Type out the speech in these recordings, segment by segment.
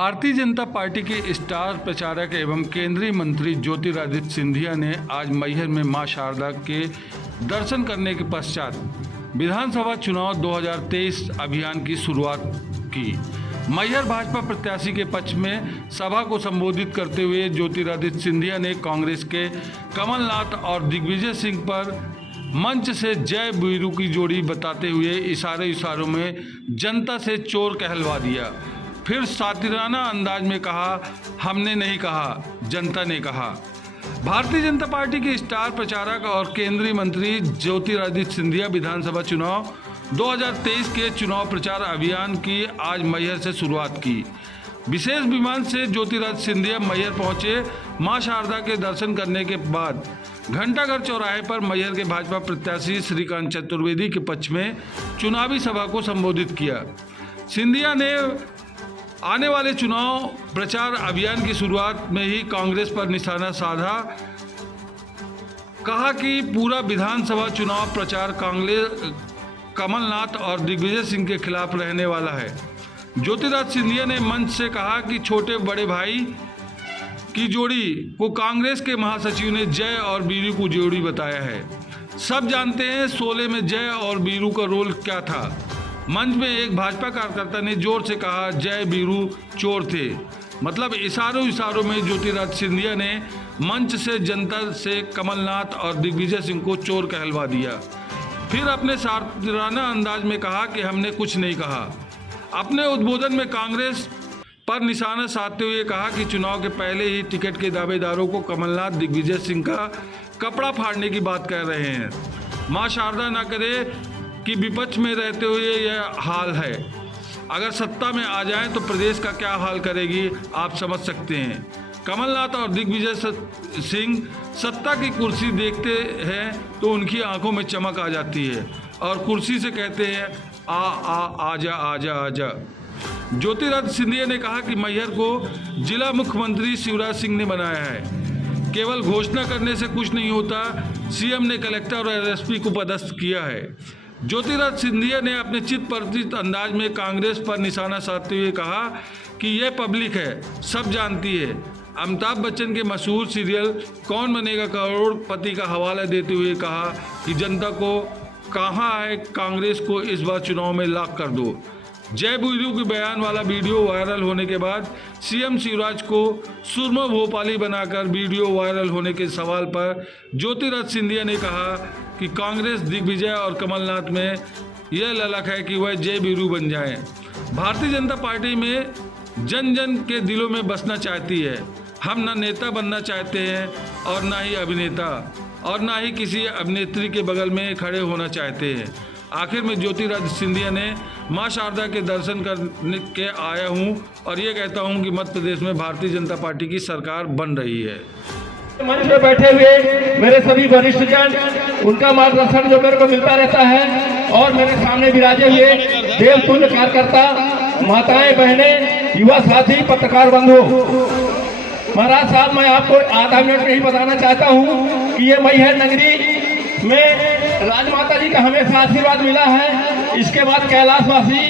Bharatiya Janata party के star प्रचारक एवं केंद्रीय मंत्री ज्योतिरादित्य सिंधिया ने आज मैहर में मां शारदा के दर्शन करने के पश्चात विधानसभा चुनाव 2023 अभियान की शुरुआत की। मैहर भाजपा प्रत्याशी के पक्ष में सभा को संबोधित करते हुए ज्योतिरादित्य सिंधिया ने कांग्रेस के कमलनाथ और दिग्विजय सिंह पर मंच से जय वीरू की जोड़ी बताते हुए इशारों में जनता से चोर कहलवा दिया। फिर सातिराना अंदाज में कहा, हमने नहीं कहा, जनता ने कहा। भारतीय जनता पार्टी के स्टार प्रचारक और केंद्रीय मंत्री ज्योतिरादित्य सिंधिया विधानसभा चुनाव 2023 के चुनाव प्रचार अभियान की आज मैहर से शुरुआत की। विशेष विमान से ज्योतिरादित्य सिंधिया मैहर पहुंचे। मां शारदा के दर्शन करने के बाद घंटाघर चौराहे पर मैहर के भाजपा प्रत्याशी श्रीकांत चतुर्वेदी के पक्ष में चुनावी सभा को संबोधित किया। सिंधिया ने आने वाले चुनाव प्रचार अभियान की शुरुआत में ही कांग्रेस पर निशाना साधा। कहा कि पूरा विधानसभा चुनाव प्रचार कांग्रेस कमलनाथ और दिग्विजय सिंह के खिलाफ रहने वाला है। ज्योतिरादित्य सिंधिया ने मंच से कहा कि छोटे बड़े भाई की जोड़ी को कांग्रेस के महासचिव ने जय और वीरू को जोड़ी बताया है। सब जानते हैं शोले में जय और वीरू का रोल क्या था। मंच में एक भाजपा कार्यकर्ता ने जोर से कहा, जय वीरू चोर थे। मतलब इशारों में ज्योतिरादित्य सिंधिया ने मंच से जनता से कमलनाथ और दिग्विजय सिंह को चोर कहलवा दिया। फिर अपने सातिराना अंदाज में कहा कि हमने कुछ नहीं कहा। अपने उद्बोधन में कांग्रेस पर निशाना साधते हुए कहा कि चुनाव के पहले ही टिकट के दावेदारों को कमलनाथ दिग्विजय सिंह का कपड़ा फाड़ने की बात कर रहे हैं। मां शारदा न करे कि विपक्ष में रहते हुए यह हाल है। अगर सत्ता में आ जाएं तो प्रदेश का क्या हाल करेगी आप समझ सकते हैं। कमलनाथ और दिग्विजय सिंह सत्ता की कुर्सी देखते हैं तो उनकी आंखों में चमक आ जाती है और कुर्सी से कहते हैं आजा आजा आजा। ज्योतिरादित्य सिंधिया ने कहा कि मैहर को जिला मुख्यमंत्री शिवराज सिंह ने बनाया है। केवल घोषणा करने से कुछ नहीं होता। सीएम ने कलेक्टर और एसपी को पदस्थ किया है। ज्योतिरादित्य सिंधिया ने अपने चित परिचित अंदाज में कांग्रेस पर निशाना साधते हुए कहा कि यह पब्लिक है, सब जानती है। अमिताभ बच्चन के मशहूर सीरियल कौन बनेगा करोड़पति का हवाला देते हुए कहा कि जनता को कहाँ है, कांग्रेस को इस बार चुनाव में लॉक कर दो। जय वीरू के बयान वाला वीडियो वायरल होने के बाद सीएम शिवराज को सुरमा भोपाली बनाकर वीडियो वायरल होने के सवाल पर ज्योतिरादित्य सिंधिया ने कहा कि कांग्रेस दिग्विजय और कमलनाथ में यह ललक है कि वह जय वीरू बन जाएं। भारतीय जनता पार्टी में जन जन के दिलों में बसना चाहती है। हम न नेता बनना चाहते हैं और न ही अभिनेता और न ही किसी अभिनेत्री के बगल में खड़े होना चाहते हैं। आखिर में ज्योतिरादित्य सिंधिया ने मां शारदा के दर्शन करने के आया हूं और ये कहता हूं कि मध्य प्रदेश में भारतीय जनता पार्टी की सरकार बन रही है। मंच पे बैठे हुए मेरे सभी वरिष्ठ जन, उनका मार्गदर्शन जो मेरे को मिलता रहता है और मेरे सामने विराजे हुए देवतुल्य कार्यकर्ता, माताएं, बहनें, युवा साथी, पत्रकार बंधु, महाराज साहब, मैं आपको आधा मिनट में ही बताना चाहता हूँ कि ये मैहर नगरी में राजमाता जी का हमेशा आशीर्वाद मिला है। इसके बाद कैलाशवासी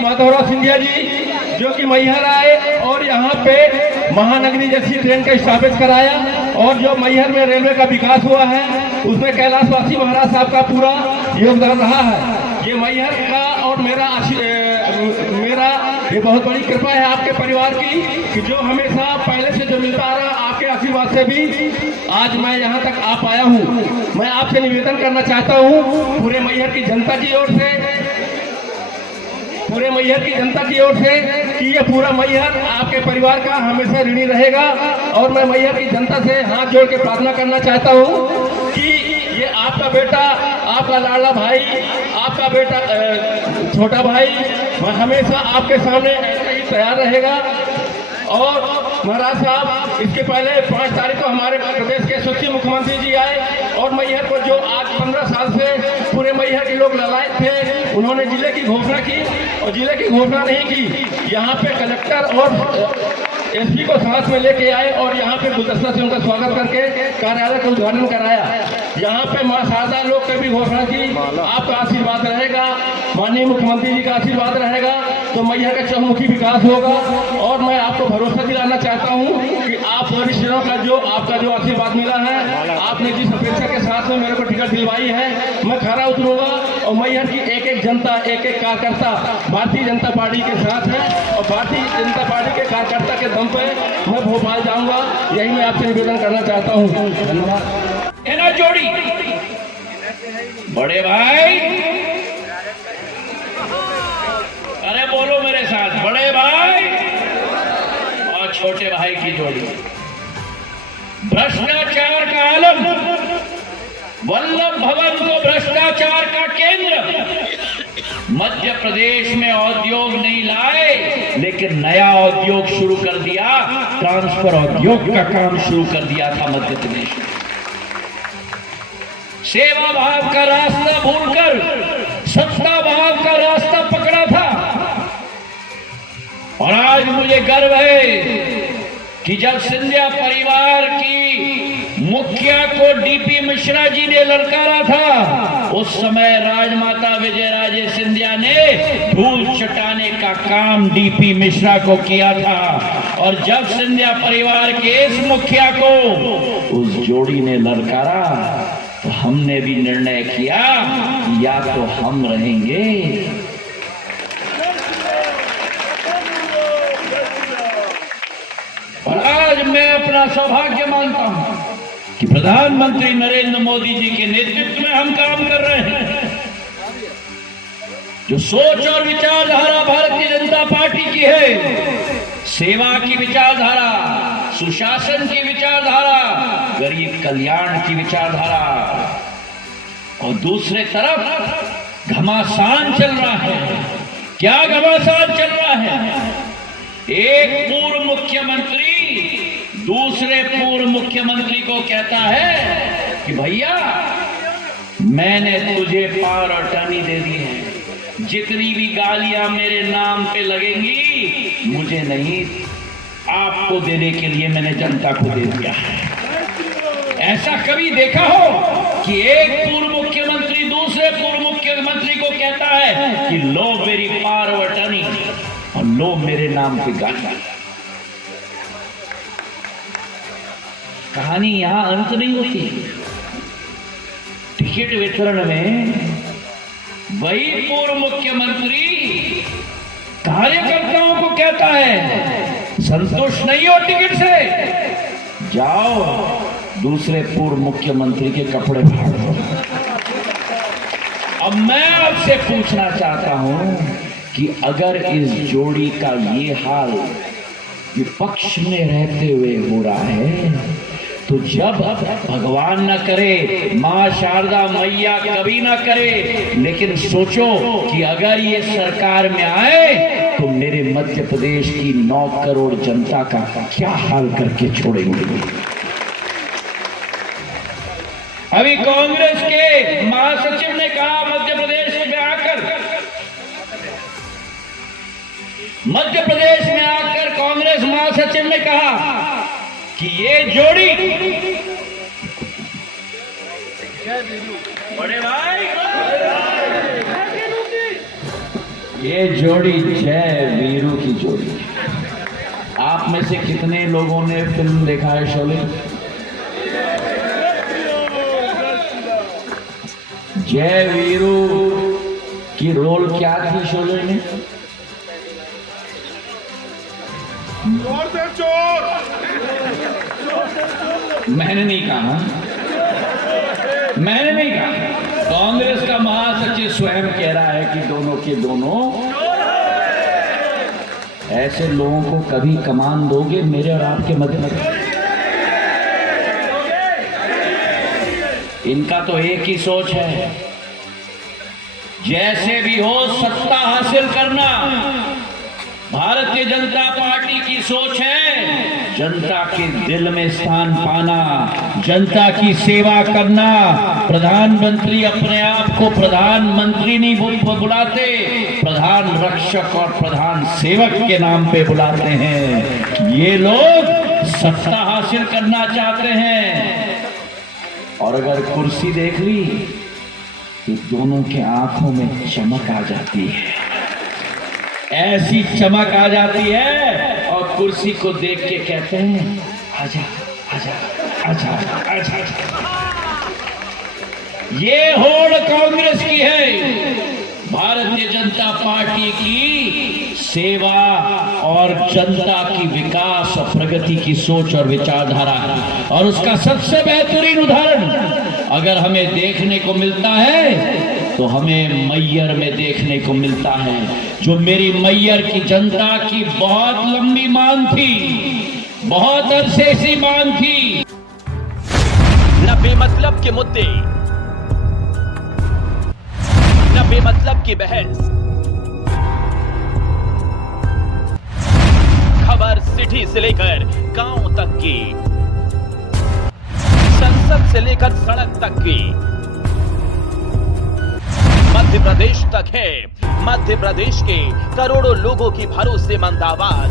माधवराव सिंधिया जी जो कि मैहर आए और यहाँ पे महानगरी जैसी ट्रेन का स्थापित कराया और जो मैहर में रेलवे का विकास हुआ है उसमें कैलाशवासी महाराज साहब का पूरा योगदान रहा है। ये मैहर का और मेरा ये बहुत बड़ी कृपा है आपके परिवार की कि जो हमेशा पहले से जो मिलता आ रहा, आपके आशीर्वाद से भी आज मैं यहाँ तक आ पाया हूँ। मैं आपसे निवेदन करना चाहता हूँ पूरे मैहर की जनता की ओर से कि ये पूरा मैहर आपके परिवार का हमेशा ऋणी रहेगा और मैं मैहर की जनता से हाथ जोड़ के प्रार्थना करना चाहता हूँ कि ये आपका बेटा, आपका लाडला भाई, आपका बेटा छोटा भाई हमेशा आपके सामने ऐसे ही तैयार रहेगा। और महाराज साहब, इसके पहले 5 तारीख को हमारे प्रदेश के यशस्वी मुख्यमंत्री जी आए और मैहर को जो आज 15 साल से पूरे मैहर के लोग ललायत थे, उन्होंने जिले की घोषणा की और जिले की घोषणा नहीं की। यहाँ पे कलेक्टर और एसपी को साथ में लेके आए और यहाँ पे गुलदस्ता से उनका स्वागत करके कार्यालय का उद्घाटन कराया। यहाँ पे मां शारदा लोग की भी घोषणा की। आपका आशीर्वाद रहेगा, माननीय मुख्यमंत्री जी का आशीर्वाद रहेगा। तो मैया का चहुमुखी विकास होगा। और मैं आपको भरोसा दिलाना चाहता हूँ कि आप वरिष्ठों का जो आपका जो आशीर्वाद मिला है, आपने जिस अपेक्षा के साथ में मेरे को टिकट दिलवाई है, मैं खरा उतरूंगा और मैहर की एक एक जनता, एक एक कार्यकर्ता भारतीय जनता पार्टी के साथ है और भारतीय जनता पार्टी के कार्यकर्ता के दम पे मैं भोपाल जाऊंगा। यही मैं आपसे निवेदन करना चाहता हूँ। धन्यवाद। है ना जोड़ी बड़े भाई, अरे बोलो मेरे साथ, बड़े भाई और छोटे भाई की जोड़ी। भ्रष्टाचार का आलम, वल्लभ भवन को भ्रष्टाचार का केंद्र। मध्य प्रदेश में उद्योग नहीं लाए, लेकिन नया उद्योग शुरू कर दिया, ट्रांसफर उद्योग का काम शुरू कर दिया था मध्य प्रदेश में। सेवा भाव का रास्ता भूलकर सत्ता भाव का रास्ता पकड़ा था। और आज मुझे गर्व है कि जब सिंधिया परिवार की मुखिया को डीपी मिश्रा जी ने ललकारा था, उस समय राजमाता विजयराजे सिंधिया ने धूल चटाने का काम डीपी मिश्रा को किया था। और जब सिंधिया परिवार के इस मुखिया को उस जोड़ी ने ललकारा, तो हमने भी निर्णय किया कि या तो हम रहेंगे और आज मैं अपना सौभाग्य मानता हूं कि प्रधानमंत्री नरेंद्र मोदी जी के नेतृत्व में हम काम कर रहे हैं। जो सोच और विचारधारा भारतीय जनता पार्टी की है, सेवा की विचारधारा, सुशासन की विचारधारा, गरीब कल्याण की विचारधारा, और दूसरे तरफ घमासान चल रहा है। क्या घमासान चल रहा है? एक पूर्व मुख्यमंत्री दूसरे पूर्व मुख्यमंत्री को कहता है कि भैया मैंने तुझे पावर और टर्नी दे दी है, जितनी भी गालियां मेरे नाम पे लगेंगी मुझे नहीं, आपको देने के लिए मैंने जनता को दे दिया है। ऐसा कभी देखा हो कि एक पूर्व मुख्यमंत्री दूसरे पूर्व मुख्यमंत्री को कहता है कि लो मेरी पावर और टर्नी और लो मेरे नाम पे गालियां? कहानी यहां अंत नहीं होती। टिकट वितरण में वही पूर्व मुख्यमंत्री कार्यकर्ताओं को कहता है संतुष्ट नहीं हो टिकट से, जाओ दूसरे पूर्व मुख्यमंत्री के कपड़े फाड़ो। अब मैं आपसे पूछना चाहता हूं कि अगर इस जोड़ी का ये हाल विपक्ष में रहते हुए हो रहा है, तो जब भगवान न करे, मां शारदा मैया कभी ना करे, लेकिन सोचो कि अगर ये सरकार में आए तो मेरे मध्य प्रदेश की 9 करोड़ जनता का क्या हाल करके छोड़ेंगे। अभी कांग्रेस के महासचिव ने कहा मध्य प्रदेश में आकर कांग्रेस महासचिव ने कहा कि ये जोड़ी, बड़े भाई, ये जोड़ी जय वीरू की जोड़ी। आप में से कितने लोगों ने फिल्म देखा है शोले? जय वीरू की रोल क्या थी शोले में? चोर। मैंने नहीं कहा, मैंने नहीं कहा, कांग्रेस का महासचिव स्वयं कह रहा है कि दोनों के दोनों। ऐसे लोगों को कभी कमान दोगे मेरे और आपके मध्य में? इनका तो एक ही सोच है, जैसे भी हो सत्ता हासिल करना। भारतीय जनता पार्टी की सोच है जनता के दिल में स्थान पाना, जनता की सेवा करना। प्रधानमंत्री अपने आप को प्रधानमंत्री नहीं बुलाते, प्रधान रक्षक और प्रधान सेवक के नाम पे बुलाते हैं। ये लोग सत्ता हासिल करना चाहते हैं, और अगर कुर्सी देख ली तो दोनों के आंखों में चमक आ जाती है। ऐसी चमक आ जाती है और कुर्सी को देख के कहते हैं आजा आजा आजा आजा आजा। ये होड़ कांग्रेस की है, भारतीय जनता पार्टी की सेवा और जनता की विकास और प्रगति की सोच और विचारधारा है। और उसका सबसे बेहतरीन उदाहरण अगर हमें देखने को मिलता है तो हमें मैयर में देखने को मिलता है, जो मेरी मैयर की जनता की बहुत लंबी मांग थी, बहुत अरसे से मांग थी। न बेमतलब के मुद्दे, न बेमतलब की बहस, खबर सिटी से लेकर गांव तक की, संसद से लेकर सड़क तक की, मध्य प्रदेश तक है। मध्य प्रदेश के करोड़ों लोगों की भरोसेमंद आवाज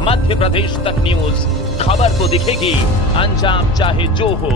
मध्य प्रदेश तक न्यूज। खबर तो दिखेगी, अंजाम चाहे जो हो।